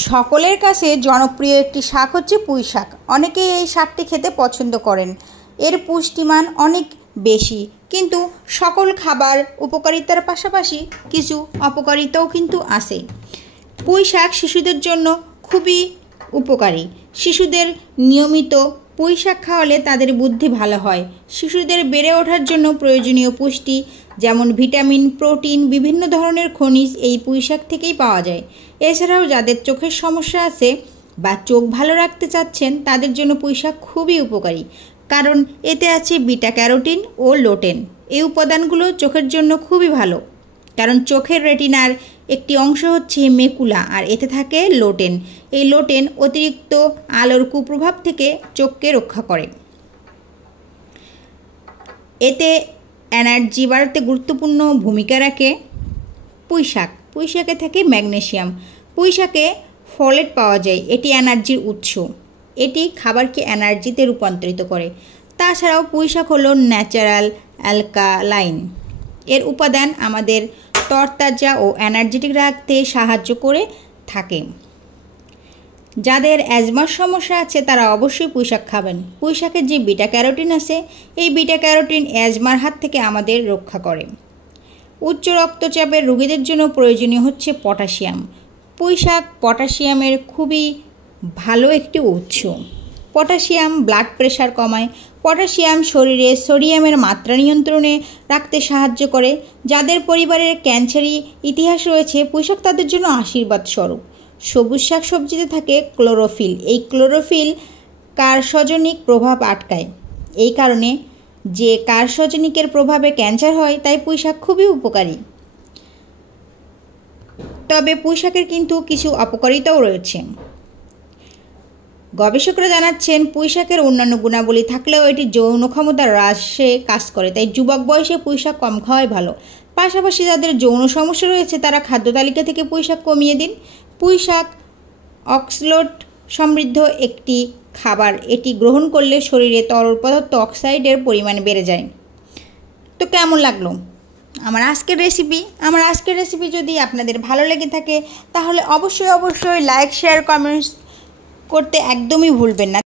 সকলের কাছে জনপ্রিয় একটি শাক হচ্ছে পুঁই শাক। অনেকেই এই শাকটি খেতে পছন্দ করেন। এর পুষ্টিমান অনেক বেশি, কিন্তু সকল খাবার উপকারিতার পাশাপাশি কিছু অপকারিতাও কিন্তু আছে। পুঁই শাক শিশুদের জন্য খুবই উপকারী। শিশুদের নিয়মিত পুঁই শাক খাওয়ালে তাদের বুদ্ধি ভালো হয়। শিশুদের বেড়ে ওঠার জন্য প্রয়োজনীয় পুষ্টি যেমন ভিটামিন, প্রোটিন, বিভিন্ন ধরনের খনিজ এই পুঁই শাক থেকেই পাওয়া যায়। এছাড়াও যাদের চোখের সমস্যা আছে বা চোখ ভালো রাখতে চাচ্ছেন তাদের জন্য পুঁই শাক খুবই উপকারী, কারণ এতে আছে বিটা ক্যারোটিন ও লোটেন। এই উপাদানগুলো চোখের জন্য খুবই ভালো, কারণ চোখের রেটিনার একটি অংশ হচ্ছে মেকুলা, আর এতে থাকে লোটেন। এই লোটেন অতিরিক্ত আলোর কুপ্রভাব থেকে চোখকে রক্ষা করে। এতে এনার্জি বাড়াতে গুরুত্বপূর্ণ ভূমিকা রাখে পুঁই শাক। পুঁই শাকে থাকে ম্যাগনেসিয়াম। পুঁই শাকে ফলেট পাওয়া যায়, এটি এনার্জির উৎস। এটি খাবারকে এনার্জিতে রূপান্তরিত করে। তাছাড়াও পুঁই শাক হলো ন্যাচারাল অ্যালকালাইন। এর উপাদান আমাদের তরতাজা ও এনার্জেটিক রাখতে সাহায্য করে থাকে। যাদের অ্যাজমার সমস্যা আছে তারা অবশ্যই পুঁই শাক খাবেন। পুঁই শাকের যে বিটা ক্যারোটিন আছে, এই বিটা ক্যারোটিন অ্যাজমার হাত থেকে আমাদের রক্ষা করে। উচ্চ রক্তচাপের রোগীদের জন্য প্রয়োজনীয় হচ্ছে পটাশিয়াম। পুঁই শাক পটাশিয়ামের খুবই ভালো একটি উৎস। পটাশিয়াম ব্লাড প্রেশার কমায়। পটাশিয়াম শরীরে সোডিয়ামের মাত্রা নিয়ন্ত্রণে রাখতে সাহায্য করে। যাদের পরিবারের ক্যান্সারি ইতিহাস রয়েছে, পুঁই শাক তাদের জন্য আশীর্বাদ স্বরূপ। সবুজ শাক সবজিতে থাকে ক্লোরোফিল। এই ক্লোরোফিল কার্সজনিক প্রভাব আটকায়। এই কারণে যে কার্সজনিকের প্রভাবে ক্যান্সার হয়, তাই পুঁই শাক খুবই উপকারী। তবে পুঁই শাকের কিন্তু কিছু অপকারিতাও রয়েছে। গবেষকরা জানাচ্ছেন পুঁই শাকের অন্যান্য গুণাবলী থাকলেও এটি যৌন ক্ষমতা হ্রাসে কাজ করে, তাই যুবক বয়সে পুঁই শাক কম খাওয়াই ভালো। পাশাপাশি যাদের যৌন সমস্যা রয়েছে তারা খাদ্য তালিকা থেকে পুঁই শাক কমিয়ে দিন। পুঁই শাক অক্সালেট সমৃদ্ধ একটি খাবার। এটি গ্রহণ করলে শরীরে তরল পদার্থ অক্সাইডের পরিমাণ বেড়ে যায়। তো কেমন লাগলো আমার আজকের রেসিপি? যদি আপনাদের ভালো লেগে থাকে তাহলে অবশ্যই লাইক, শেয়ার, কমেন্টস করতে একদমই ভুলবেন না।